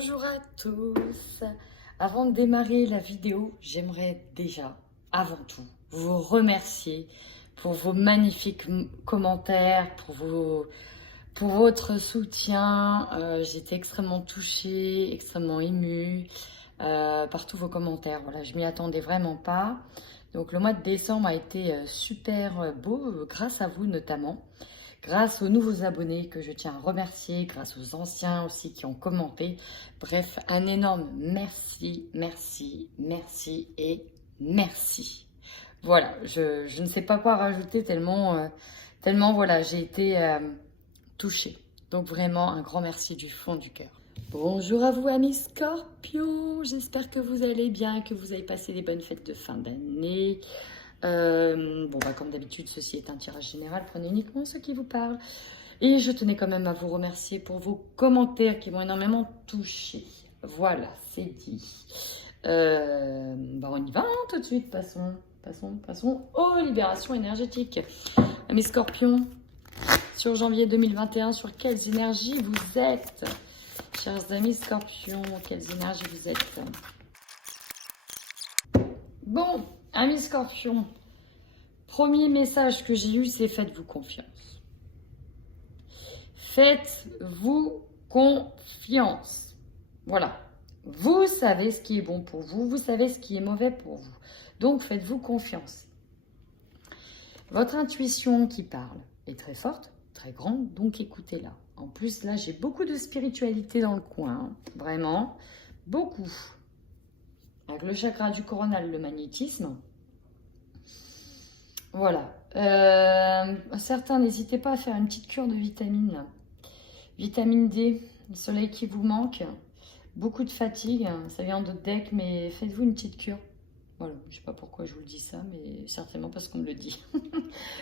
Bonjour à tous. Avant de démarrer la vidéo, j'aimerais déjà, avant tout, vous remercier pour vos magnifiques commentaires, pour votre soutien. J'étais extrêmement touchée, extrêmement émue par tous vos commentaires. Voilà, je m'y attendais vraiment pas. Donc le mois de décembre a été super beau, grâce à vous notamment. Grâce aux nouveaux abonnés que je tiens à remercier, grâce aux anciens aussi qui ont commenté. Bref, un énorme merci, merci, merci et merci. Voilà, je ne sais pas quoi rajouter tellement voilà, j'ai été touchée. Donc vraiment un grand merci du fond du cœur. Bonjour à vous amis Scorpions, j'espère que vous allez bien, que vous avez passé des bonnes fêtes de fin d'année. Comme d'habitude, ceci est un tirage général, prenez uniquement ce qui vous parle. Et je tenais quand même à vous remercier pour vos commentaires qui m'ont énormément touché. Voilà, c'est dit. On y va tout de suite, passons aux libérations énergétiques. Amis Scorpions, sur janvier 2021, sur quelles énergies vous êtes? Chers amis Scorpions, quelles énergies vous êtes? Bon, amis Scorpions, premier message que j'ai eu, c'est faites-vous confiance. Faites-vous confiance. Voilà. Vous savez ce qui est bon pour vous, vous savez ce qui est mauvais pour vous. Donc, faites-vous confiance. Votre intuition qui parle est très forte, très grande, donc écoutez-la. En plus, là, j'ai beaucoup de spiritualité dans le coin, hein, vraiment, beaucoup. Avec le chakra du coronal, le magnétisme. Voilà. Certains, n'hésitez pas à faire une petite cure de vitamine. Là. Vitamine D, le soleil qui vous manque. Beaucoup de fatigue, ça vient de deck, mais faites-vous une petite cure. Voilà, je ne sais pas pourquoi je vous le dis ça, mais certainement parce qu'on me le dit.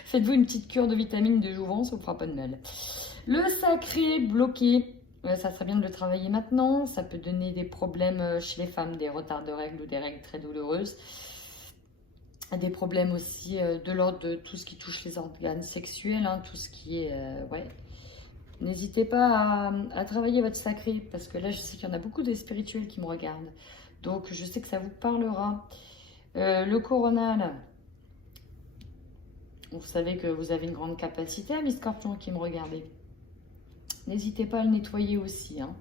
Faites-vous une petite cure de vitamine de jouvence, ça ne vous fera pas de mal. Le sacré bloqué, ça serait bien de le travailler maintenant. Ça peut donner des problèmes chez les femmes, des retards de règles ou des règles très douloureuses. Des problèmes aussi de l'ordre de tout ce qui touche les organes sexuels, hein, tout ce qui est... N'hésitez pas à travailler votre sacré, parce que là, je sais qu'il y en a beaucoup de spirituels qui me regardent. Donc, je sais que ça vous parlera. Le coronal, vous savez que vous avez une grande capacité, amis Scorpions qui me regardez. N'hésitez pas à le nettoyer aussi. Hein.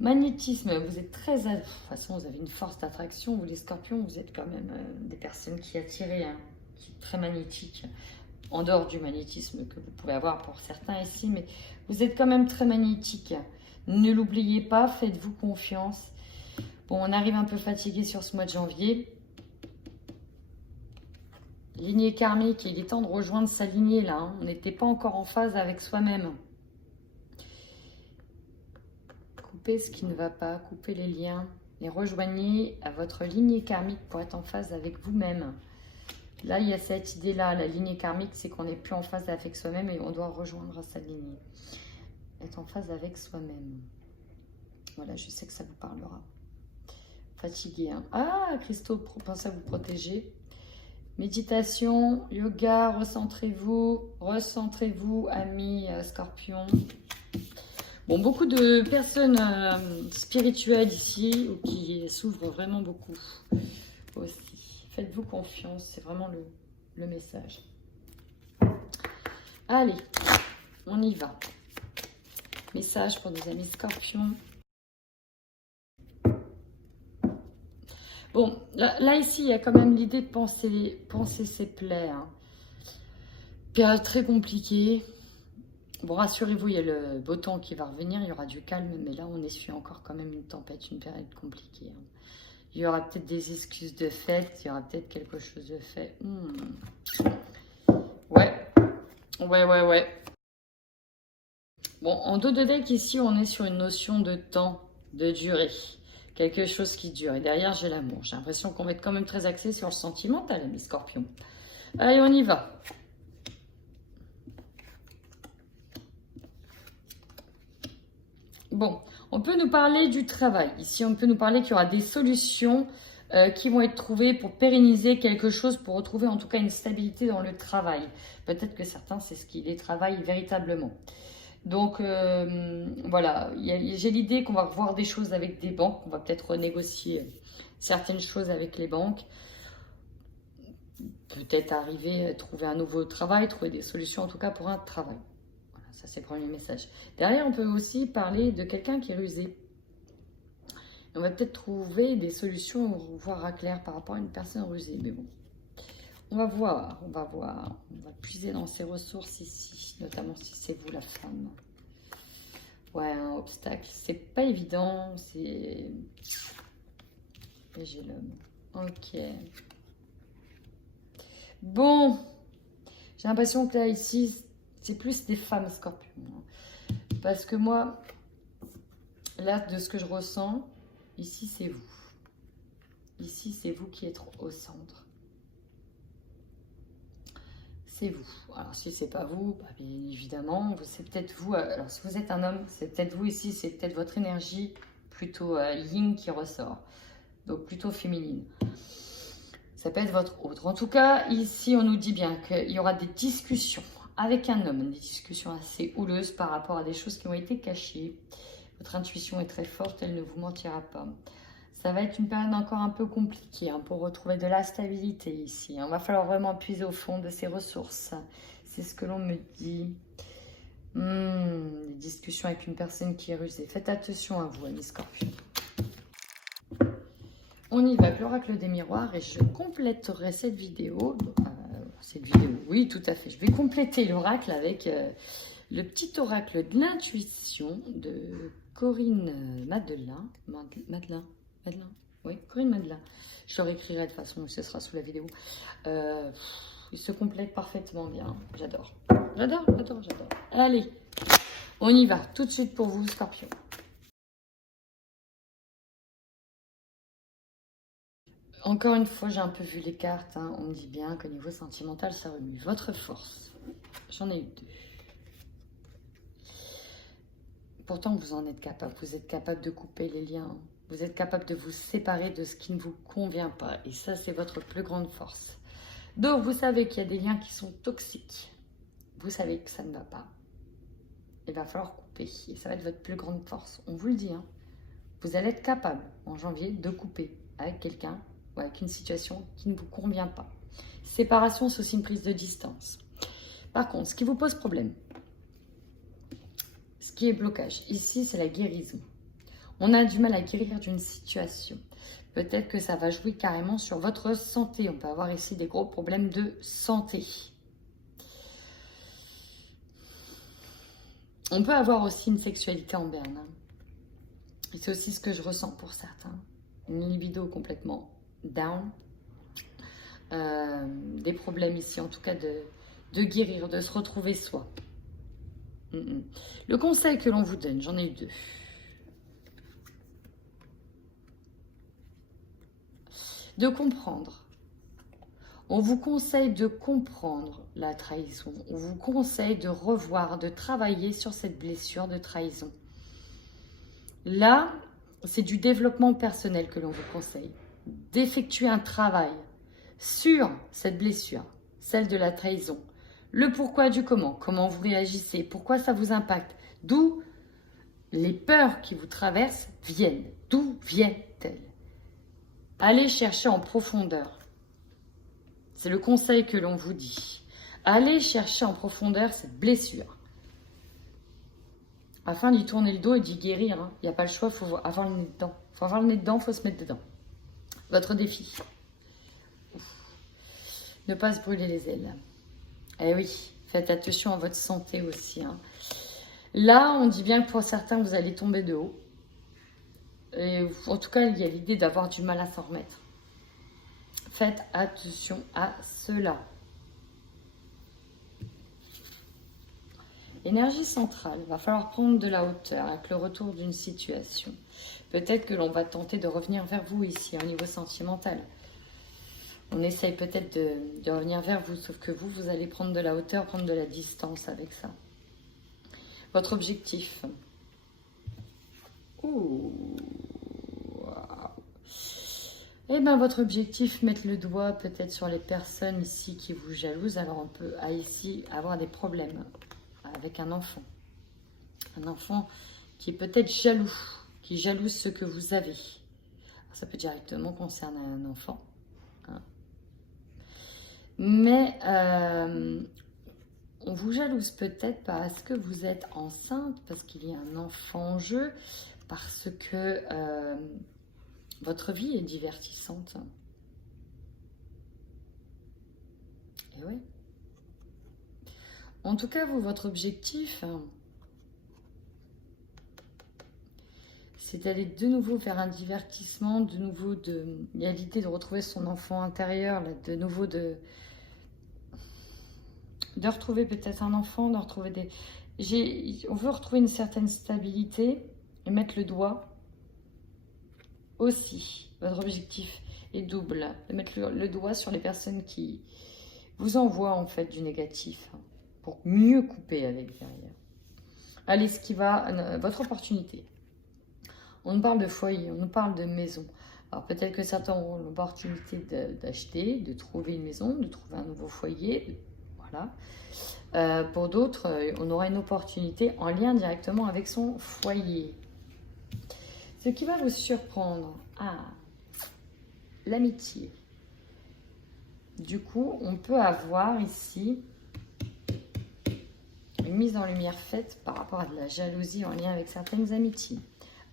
Magnétisme, vous êtes très... De toute façon, vous avez une force d'attraction. Vous, les Scorpions, vous êtes quand même des personnes qui attirent, hein, qui sont très magnétiques. En dehors du magnétisme que vous pouvez avoir pour certains ici, mais vous êtes quand même très magnétique. Ne l'oubliez pas, faites-vous confiance. Bon, on arrive un peu fatigué sur ce mois de janvier. Lignée karmique, il est temps de rejoindre sa lignée là. Hein. On n'était pas encore en phase avec soi-même. Coupez ce qui ne va pas, coupez les liens et rejoignez à votre lignée karmique pour être en phase avec vous-même. Là, il y a cette idée-là, la lignée karmique, c'est qu'on n'est plus en phase avec soi-même et on doit rejoindre sa lignée. Être en phase avec soi-même. Voilà, je sais que ça vous parlera. Fatigué, hein. Ah, Christo, pensez à vous protéger. Méditation, yoga, recentrez-vous, amis Scorpions. Bon, beaucoup de personnes spirituelles ici, ou qui s'ouvrent vraiment beaucoup aussi. Faites-vous confiance, c'est vraiment le message. Allez, on y va. Message pour nos amis Scorpions. Bon, là ici, il y a quand même l'idée de penser ses plaies. Hein. Période très compliquée. Bon, rassurez-vous, il y a le beau temps qui va revenir, il y aura du calme, mais là, on essuie encore quand même une tempête, une période compliquée. Hein. Il y aura peut-être des excuses de fête, il y aura peut-être quelque chose de fait. Ouais. Bon, en dos de deck, ici, on est sur une notion de temps, de durée. Quelque chose qui dure. Et derrière, j'ai l'amour. J'ai l'impression qu'on va être quand même très axé sur le sentimental, mes Scorpions. Allez, on y va. Bon, on peut nous parler du travail. Ici, on peut nous parler qu'il y aura des solutions qui vont être trouvées pour pérenniser quelque chose, pour retrouver en tout cas une stabilité dans le travail. Peut-être que certains, c'est ce qui les travaille véritablement. Donc voilà, j'ai l'idée qu'on va revoir des choses avec des banques, on va peut-être renégocier certaines choses avec les banques, peut-être arriver à trouver un nouveau travail, trouver des solutions en tout cas pour un travail. Voilà, ça c'est le premier message. Derrière, on peut aussi parler de quelqu'un qui est rusé. On va peut-être trouver des solutions, voir à clair par rapport à une personne rusée, mais bon. On va voir, on va voir. On va puiser dans ses ressources ici, notamment si c'est vous la femme. Ouais, un obstacle. C'est pas évident, c'est... Et j'ai l'homme. Ok. Bon. J'ai l'impression que là, ici, c'est plus des femmes scorpions. Parce que moi, là, de ce que je ressens, ici, c'est vous. Ici, c'est vous qui êtes au centre. C'est vous. Alors, si c'est pas vous, bah, bien évidemment, c'est peut-être vous. Alors, si vous êtes un homme, c'est peut-être vous ici, c'est peut-être votre énergie plutôt yin qui ressort. Donc, plutôt féminine. Ça peut être votre autre. En tout cas, ici, on nous dit bien qu'il y aura des discussions avec un homme, des discussions assez houleuses par rapport à des choses qui ont été cachées. Votre intuition est très forte, elle ne vous mentira pas. Ça va être une période encore un peu compliquée pour retrouver de la stabilité ici. Il va falloir vraiment puiser au fond de ses ressources. C'est ce que l'on me dit. Des discussions avec une personne qui est rusée. Faites attention à vous, amis Scorpions. On y va avec l'oracle des miroirs et je compléterai cette vidéo. Oui, tout à fait. Je vais compléter l'oracle avec le petit oracle de l'intuition de Corinne Madelin. Madelin. Oui, Corinne Madelin. Je le réécrirai de toute façon, ce sera sous la vidéo. Il se complète parfaitement bien. J'adore. J'adore. Allez, on y va. Tout de suite pour vous, Scorpion. Encore une fois, j'ai un peu vu les cartes. On me dit bien qu'au niveau sentimental, ça remue. Votre force. J'en ai eu 2. Pourtant, vous en êtes capable. Vous êtes capable de couper les liens. Vous êtes capable de vous séparer de ce qui ne vous convient pas. Et ça, c'est votre plus grande force. Donc, vous savez qu'il y a des liens qui sont toxiques. Vous savez que ça ne va pas. Il va falloir couper. Et ça va être votre plus grande force. On vous le dit. Vous allez être capable, en janvier, de couper avec quelqu'un ou avec une situation qui ne vous convient pas. Séparation, c'est aussi une prise de distance. Par contre, ce qui vous pose problème, ce qui est blocage, ici, c'est la guérison. On a du mal à guérir d'une situation. Peut-être que ça va jouer carrément sur votre santé. On peut avoir ici des gros problèmes de santé. On peut avoir aussi une sexualité en berne. Et c'est aussi ce que je ressens pour certains. Une libido complètement down. Des problèmes ici, en tout cas, de guérir, de se retrouver soi. Le conseil que l'on vous donne, j'en ai eu 2. De comprendre. On vous conseille de comprendre la trahison. On vous conseille de revoir, de travailler sur cette blessure de trahison. Là, c'est du développement personnel que l'on vous conseille. D'effectuer un travail sur cette blessure, celle de la trahison. Le pourquoi du comment vous réagissez, pourquoi ça vous impacte, d'où les peurs qui vous traversent viennent, d'où viennent-elles? Allez chercher en profondeur. C'est le conseil que l'on vous dit. Allez chercher en profondeur cette blessure. Afin d'y tourner le dos et d'y guérir. Il n'y a pas le choix, il faut avoir le nez dedans. Il faut avoir le nez dedans, il faut se mettre dedans. Votre défi. Ne pas se brûler les ailes. Eh oui, faites attention à votre santé aussi. Là, on dit bien que pour certains, vous allez tomber de haut. Et en tout cas, il y a l'idée d'avoir du mal à s'en remettre. Faites attention à cela. Énergie centrale, il va falloir prendre de la hauteur avec le retour d'une situation. Peut-être que l'on va tenter de revenir vers vous ici, au niveau sentimental. On essaye peut-être de revenir vers vous, sauf que vous allez prendre de la hauteur, prendre de la distance avec ça. Votre objectif. Eh bien, votre objectif, mettre le doigt peut-être sur les personnes ici qui vous jalousent. Alors, on peut ici avoir des problèmes avec un enfant. Un enfant qui est peut-être jaloux, qui jalouse ce que vous avez. Alors, ça peut directement concerner un enfant. Hein. Mais on vous jalouse peut-être parce que vous êtes enceinte, parce qu'il y a un enfant en jeu, parce que votre vie est divertissante. Et oui. En tout cas, vous, votre objectif, c'est d'aller de nouveau vers un divertissement, de nouveau il y a l'idée de retrouver son enfant intérieur, là, de nouveau de retrouver peut-être un enfant, de retrouver on veut retrouver une certaine stabilité et mettre le doigt aussi. Votre objectif est double, de mettre le doigt sur les personnes qui vous envoient en fait du négatif, pour mieux couper avec derrière. Allez, ce qui va, votre opportunité. On nous parle de foyer, on nous parle de maison. Alors peut-être que certains auront l'opportunité d'acheter, de trouver une maison, de trouver un nouveau foyer. Voilà. Pour d'autres, on aura une opportunité en lien directement avec son foyer. Ce qui va vous surprendre, l'amitié. Du coup, on peut avoir ici une mise en lumière faite par rapport à de la jalousie en lien avec certaines amitiés.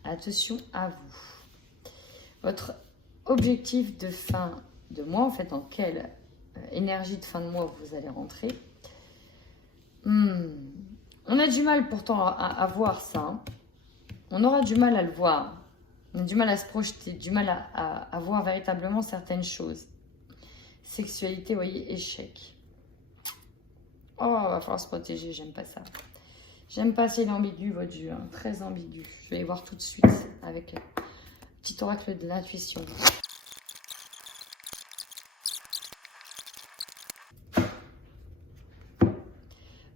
Attention à vous. Votre objectif de fin de mois, en fait, dans quelle énergie de fin de mois vous allez rentrer. On a du mal pourtant à voir ça. Hein. On aura du mal à le voir. On a du mal à se projeter, du mal à voir véritablement certaines choses. Sexualité, vous voyez, échec. Oh, il va falloir se protéger, j'aime pas ça. J'aime pas, c'est ambigu votre jeu, hein, très ambigu. Je vais les voir tout de suite avec le petit oracle de l'intuition.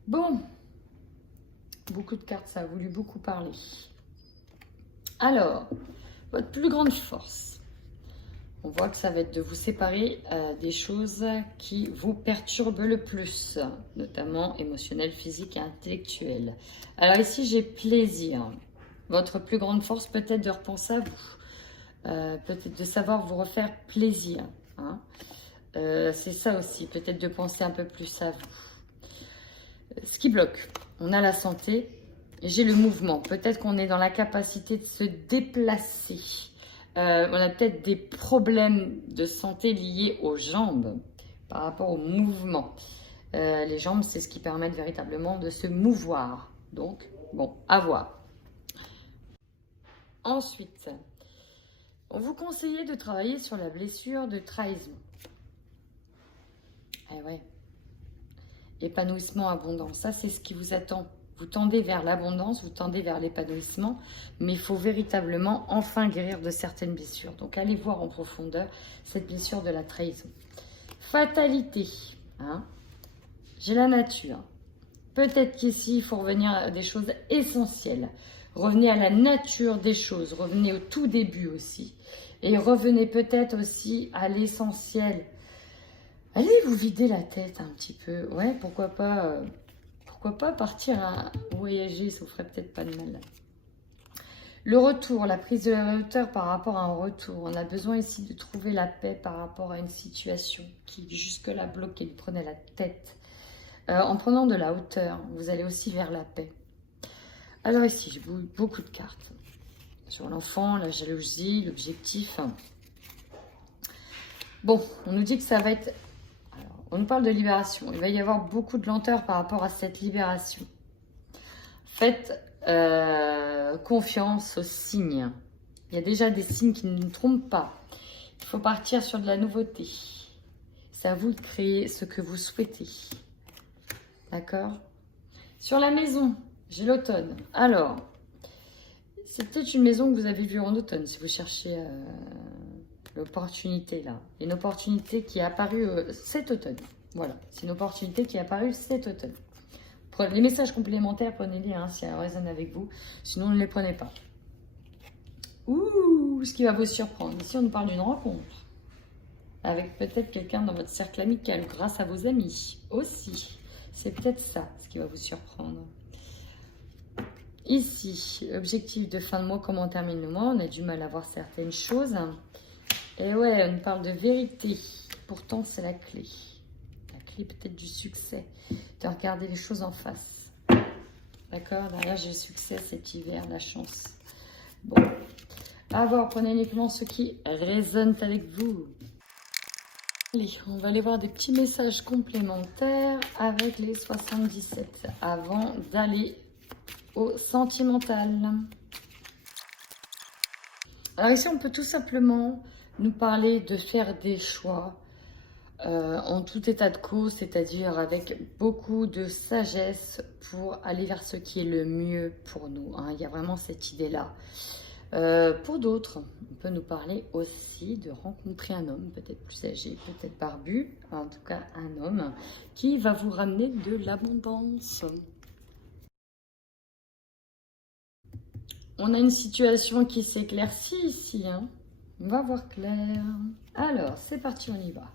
Bon, beaucoup de cartes, ça a voulu beaucoup parler. Alors, votre plus grande force, on voit que ça va être de vous séparer des choses qui vous perturbent le plus, notamment émotionnel, physique et intellectuel. Alors ici, j'ai plaisir. Votre plus grande force, peut-être de repenser à vous. Peut-être de savoir vous refaire plaisir. Hein. C'est ça aussi, peut-être de penser un peu plus à vous. Ce qui bloque, on a la santé et j'ai le mouvement. Peut-être qu'on est dans la capacité de se déplacer. On a peut-être des problèmes de santé liés aux jambes par rapport au mouvement. Les jambes, c'est ce qui permet véritablement de se mouvoir. Donc, bon, à voir. Ensuite, on vous conseille de travailler sur la blessure de trahison. Eh ouais. Épanouissement, abondance, ça c'est ce qui vous attend. Vous tendez vers l'abondance, vous tendez vers l'épanouissement, mais il faut véritablement enfin guérir de certaines blessures. Donc allez voir en profondeur cette blessure de la trahison. Fatalité, hein. J'ai la nature. Peut-être qu'ici, il faut revenir à des choses essentielles. Revenez à la nature des choses, revenez au tout début aussi. Et revenez peut-être aussi à l'essentiel. Allez vous vider la tête un petit peu. Ouais, pourquoi pas partir à voyager, ça vous ferait peut-être pas de mal. Le retour, la prise de la hauteur par rapport à un retour. On a besoin ici de trouver la paix par rapport à une situation qui jusque-là bloquait, vous prenez la tête. En prenant de la hauteur, vous allez aussi vers la paix. Alors ici, j'ai beaucoup de cartes. Sur l'enfant, la jalousie, l'objectif. Bon, on nous dit que ça va être... Alors, on nous parle de libération. Il va y avoir beaucoup de lenteur par rapport à cette libération. Faites confiance aux signes. Il y a déjà des signes qui ne nous trompent pas. Il faut partir sur de la nouveauté. C'est à vous de créer ce que vous souhaitez. D'accord? Sur la maison, j'ai l'automne. Alors, c'est peut-être une maison que vous avez vue en automne, si vous cherchez l'opportunité là. Une opportunité qui est apparue cet automne. Voilà, c'est une opportunité qui est apparue cet automne. Les messages complémentaires, prenez-les hein, si elles résonnent avec vous. Sinon, ne les prenez pas. Ouh, ce qui va vous surprendre. Ici, on nous parle d'une rencontre. Avec peut-être quelqu'un dans votre cercle amical, grâce à vos amis aussi. C'est peut-être ça, ce qui va vous surprendre. Ici, objectif de fin de mois, comment on termine le mois. On a du mal à voir certaines choses. Et ouais, on parle de vérité. Pourtant, c'est la clé. La clé peut-être du succès. De regarder les choses en face. D'accord? Derrière, j'ai le succès cet hiver, la chance. Bon. À voir, prenez uniquement ce qui résonne avec vous. Allez, on va aller voir des petits messages complémentaires avec les 77 avant d'aller au sentimental. Alors ici, on peut tout simplement nous parler de faire des choix en tout état de cause, c'est-à-dire avec beaucoup de sagesse pour aller vers ce qui est le mieux pour nous. Hein. Il y a vraiment cette idée-là. Pour d'autres, on peut nous parler aussi de rencontrer un homme, peut-être plus âgé, peut-être barbu, en tout cas un homme qui va vous ramener de l'abondance. On a une situation qui s'éclaircit ici, hein. On va voir clair. Alors, c'est parti, on y va.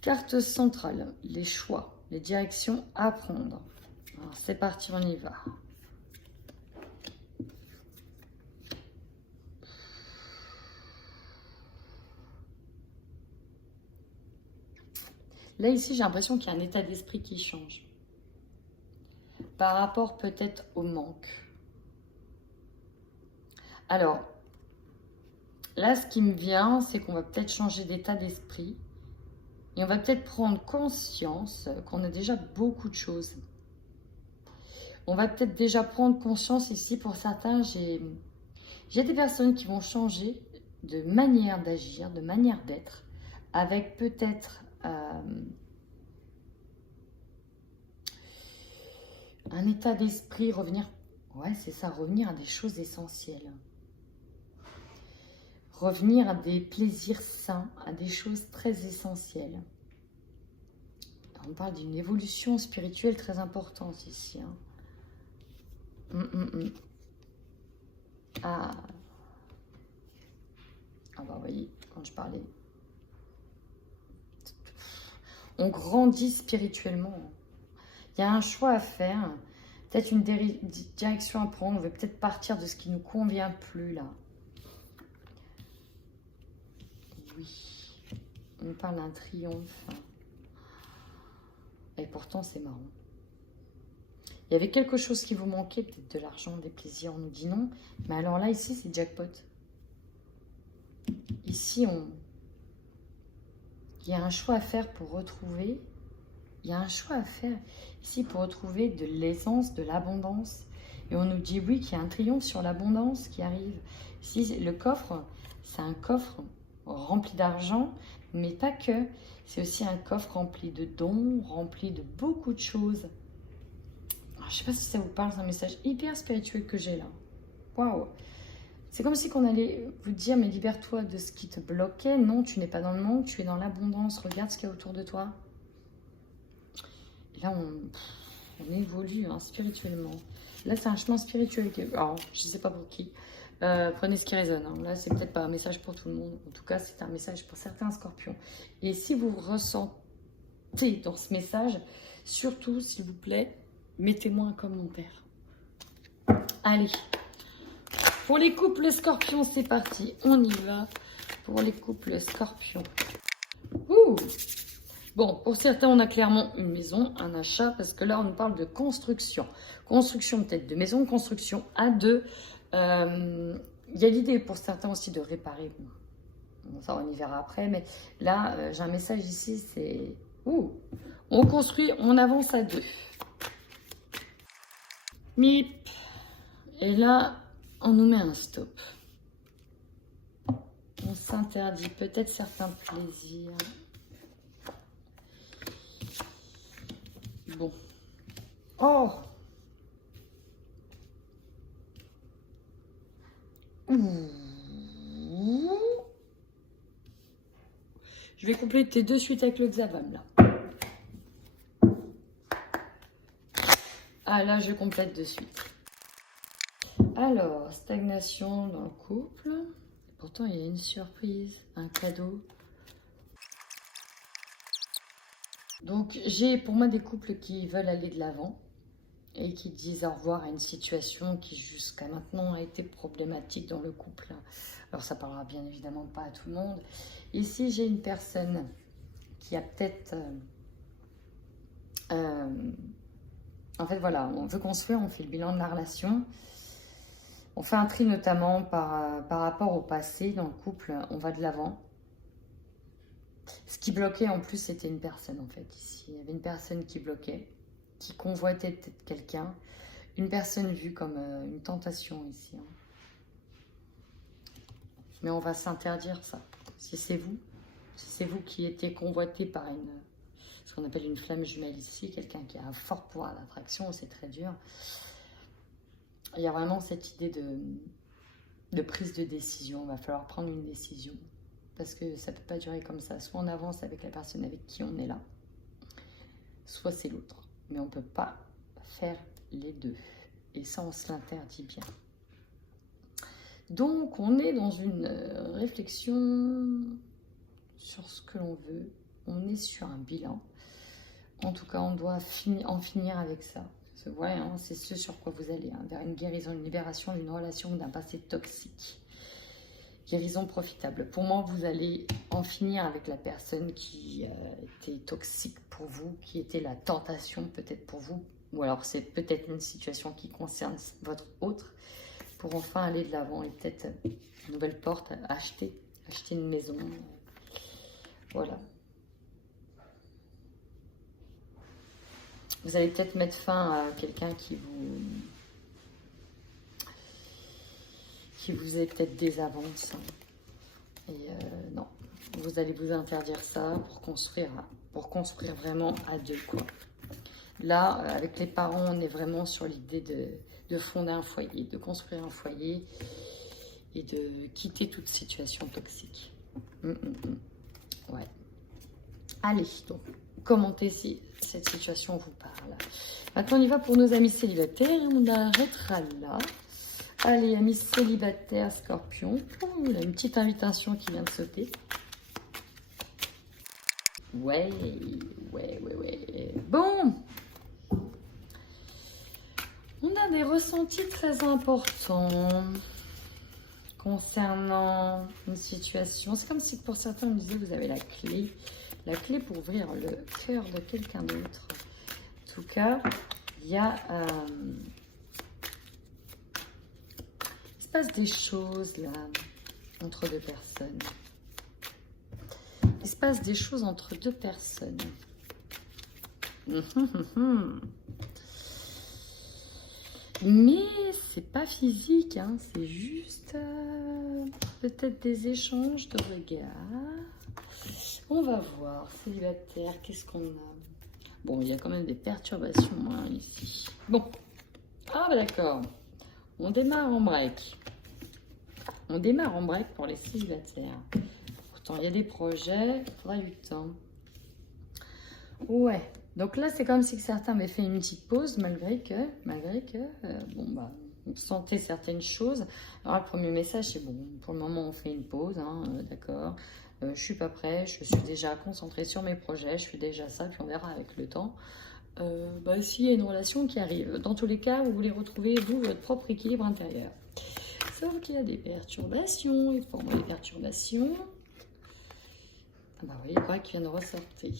Carte centrale, les choix, les directions à prendre. Alors, c'est parti, on y va. Là, ici, j'ai l'impression qu'il y a un état d'esprit qui change. Par rapport peut-être au manque. Alors, là, ce qui me vient, c'est qu'on va peut-être changer d'état d'esprit. Et on va peut-être prendre conscience qu'on a déjà beaucoup de choses. On va peut-être déjà prendre conscience ici, pour certains, j'ai des personnes qui vont changer de manière d'agir, de manière d'être, avec peut-être un état d'esprit, revenir, ouais c'est ça, revenir à des choses essentielles. Revenir à des plaisirs sains, à des choses très essentielles. On parle d'une évolution spirituelle très importante ici. Hein. Ah. Ah bah vous voyez, quand je parlais. On grandit spirituellement. Il y a un choix à faire. Peut-être une direction à prendre. On veut peut-être partir de ce qui ne nous convient plus là. Oui. On parle d'un triomphe. Et pourtant c'est marrant. Il y avait quelque chose qui vous manquait, peut-être de l'argent, des plaisirs, on nous dit non. Mais alors là, ici, c'est jackpot. Ici, il y a un choix à faire pour retrouver. Il y a un choix à faire ici pour retrouver de l'aisance, de l'abondance. Et on nous dit oui, qu'il y a un triomphe sur l'abondance qui arrive. Ici, le coffre, c'est un coffre rempli d'argent, mais pas que. C'est aussi un coffre rempli de dons, rempli de beaucoup de choses. Alors, je ne sais pas si ça vous parle, c'est un message hyper spirituel que j'ai là. Waouh! C'est comme si on allait vous dire, mais libère-toi de ce qui te bloquait. Non, tu n'es pas dans le manque, tu es dans l'abondance. Regarde ce qu'il y a autour de toi. Et là, on évolue hein, spirituellement. Là, c'est un chemin spirituel. Alors, je ne sais pas pour qui. Prenez ce qui résonne. Hein. Là, c'est peut-être pas un message pour tout le monde. En tout cas, c'est un message pour certains scorpions. Et si vous ressentez dans ce message, surtout, s'il vous plaît, mettez-moi un commentaire. Allez. Pour les couples scorpions, c'est parti. On y va pour les couples scorpions. Ouh. Bon, pour certains, on a clairement une maison, un achat, parce que là, on nous parle de construction. Construction peut-être de maison, construction à deux. Il y a l'idée pour certains aussi de réparer. Bon, ça, on y verra après. Mais là, j'ai un message ici, c'est... Ouh. On construit, on avance à deux. Mip. Et là... on nous met un stop. On s'interdit peut-être certains plaisirs. Bon. Oh! Ouh. Je vais compléter de suite avec le Xavam là. Ah là, je complète de suite. Alors, stagnation dans le couple. Pourtant, il y a une surprise, un cadeau. Donc, j'ai pour moi des couples qui veulent aller de l'avant. et qui disent au revoir à une situation qui jusqu'à maintenant a été problématique dans le couple. Alors ça parlera bien évidemment pas à tout le monde. Ici j'ai une personne qui a peut-être... en fait voilà, on veut construire, on fait le bilan de la relation. On fait un tri notamment par rapport au passé dans le couple, on va de l'avant. Ce qui bloquait en plus c'était une personne en fait ici. Il y avait une personne qui bloquait, qui convoitait peut-être quelqu'un. Une personne vue comme une tentation ici. Hein. Mais on va s'interdire ça. Si c'est vous qui étiez convoité par ce qu'on appelle une flamme jumelle ici, quelqu'un qui a un fort pouvoir d'attraction, c'est très dur. Il y a vraiment cette idée de prise de décision. Il va falloir prendre une décision. Parce que ça ne peut pas durer comme ça. Soit on avance avec la personne avec qui on est là, soit c'est l'autre. Mais on ne peut pas faire les deux. Et ça, on se l'interdit bien. Donc, on est dans une réflexion sur ce que l'on veut. On est sur un bilan. En tout cas, on doit en finir avec ça. Ouais, hein, c'est ce sur quoi vous allez, hein, vers une guérison, une libération d'une relation, d'un passé toxique. Guérison profitable. Pour moi, vous allez en finir avec la personne qui était toxique pour vous, qui était la tentation peut-être pour vous, ou alors c'est peut-être une situation qui concerne votre autre, pour enfin aller de l'avant et peut-être une nouvelle porte, acheter une maison. Voilà. Vous allez peut-être mettre fin à quelqu'un qui vous est peut-être désavance. Et non, vous allez vous interdire ça pour construire vraiment à deux, quoi. Là, avec les parents, on est vraiment sur l'idée de fonder un foyer, de construire un foyer et de quitter toute situation toxique. Ouais. Allez, donc, commentez si cette situation vous parle. Maintenant, on y va pour nos amis célibataires. On arrêtera là. Allez, amis célibataires, Scorpion. Oh, il y a une petite invitation qui vient de sauter. Ouais. Bon. On a des ressentis très importants concernant une situation. C'est comme si pour certains, on me disait, vous avez la clé pour ouvrir le cœur de quelqu'un d'autre. En tout cas, il y a... il se passe des choses là, entre deux personnes. Il se passe des choses entre deux personnes. Mais c'est pas physique, hein, c'est juste peut-être des échanges de regards. On va voir, célibataire, qu'est-ce qu'on a? Bon, il y a quand même des perturbations hein, ici. Bon, ah bah d'accord, on démarre en break. On démarre en break pour les célibataires. Pourtant, il y a des projets, il faudra du temps. Ouais, donc là, c'est comme si certains avaient fait une petite pause, malgré que bon, bah, on sentait certaines choses. Alors, le premier message, c'est bon, pour le moment, on fait une pause, hein, d'accord. Je suis pas prêt, je suis déjà concentrée sur mes projets, je fais déjà ça, puis on verra avec le temps. Bah, s'il y a une relation qui arrive, dans tous les cas, vous voulez retrouver, vous, votre propre équilibre intérieur. Sauf qu'il y a des perturbations, et pour moi, les perturbations... Ah bah oui, pas qui vient de ressortir.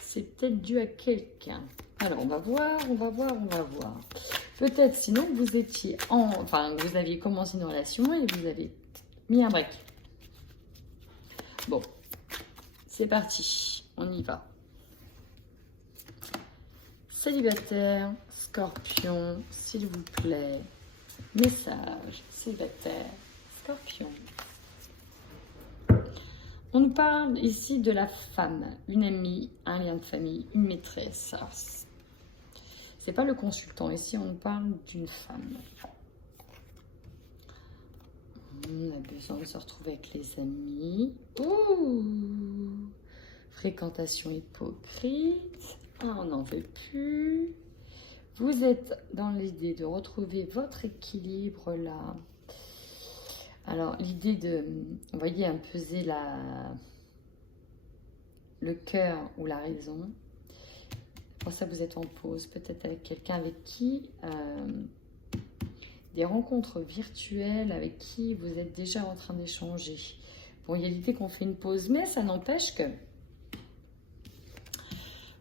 C'est peut-être dû à quelqu'un. Alors, on va voir. Peut-être, sinon, vous étiez vous aviez commencé une relation et vous avez mis un break. Bon, c'est parti. On y va. Célibataire, Scorpion, s'il vous plaît. Message, célibataire, Scorpion. On nous parle ici de la femme, une amie, un lien de famille, une maîtresse. C'est pas le consultant, ici on nous parle d'une femme. On a besoin de se retrouver avec les amis. Ouh, fréquentation hypocrite. Ah, on n'en veut plus. Vous êtes dans l'idée de retrouver votre équilibre là. Alors, l'idée de, vous voyez, un peser le cœur ou la raison. pour ça vous êtes en pause, peut-être avec quelqu'un avec qui, des rencontres virtuelles avec qui vous êtes déjà en train d'échanger. Bon, il y a l'idée qu'on fait une pause, mais ça n'empêche que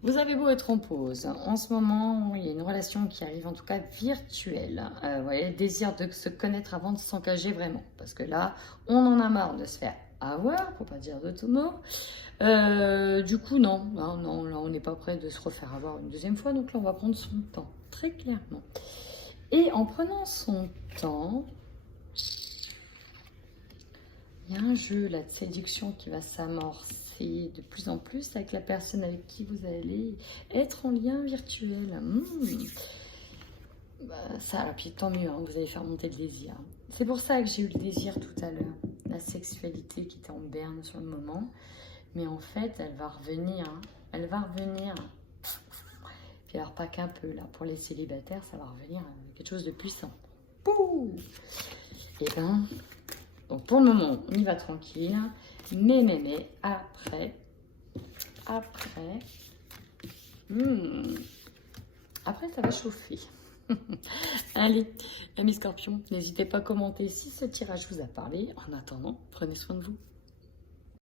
vous avez beau être en pause. En ce moment, il y a une relation qui arrive, en tout cas virtuelle. Vous voyez, le désir de se connaître avant de s'engager vraiment. Parce que là, on en a marre de se faire avoir, pour pas dire d'autres mots. Du coup, non, non, là, on n'est pas prêt de se refaire avoir une deuxième fois. Donc là, on va prendre son temps, très clairement. Et en prenant son temps, il y a un jeu là, de séduction qui va s'amorcer de plus en plus avec la personne avec qui vous allez être en lien virtuel. Ça, puis tant mieux, hein, vous allez faire monter le désir. C'est pour ça que j'ai eu le désir tout à l'heure. La sexualité qui était en berne sur le moment. Mais en fait, elle va revenir. Hein, elle va revenir. Puis alors, pas qu'un peu, là. Pour les célibataires, ça va revenir quelque chose de puissant. Pouh! Et ben, donc pour le moment, on y va tranquille. Mais, après, ça va chauffer. Allez, amis scorpions, n'hésitez pas à commenter si ce tirage vous a parlé. En attendant, prenez soin de vous.